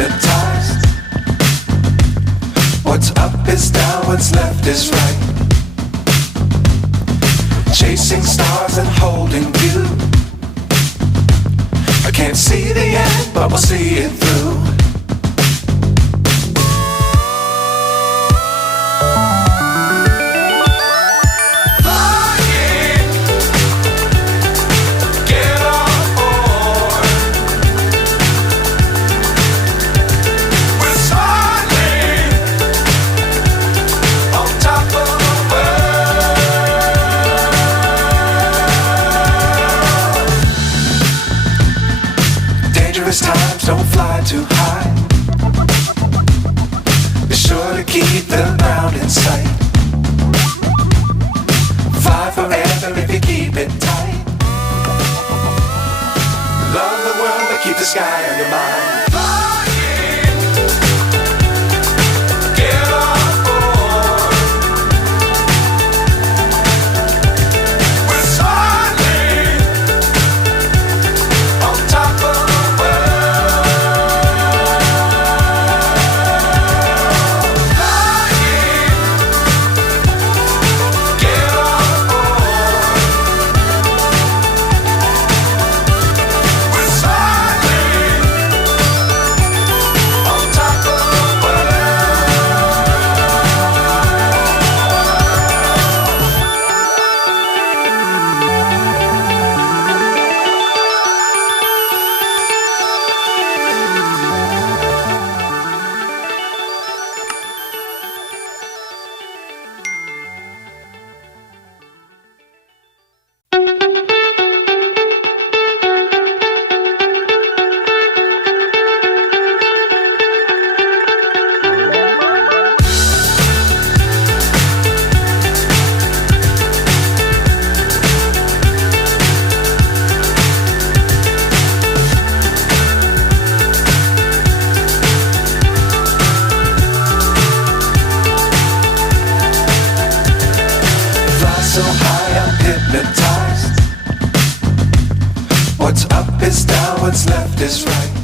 hypnotized. What's up is down, what's left is right. Chasing stars and holding you. I can't see the end, but we'll see it through. Times don't fly too high. Be sure to keep the ground in sight. Fly forever if you keep it tight. Love the world but keep the sky on your mind. So high, I'm hypnotized. What's up is down, what's left is right.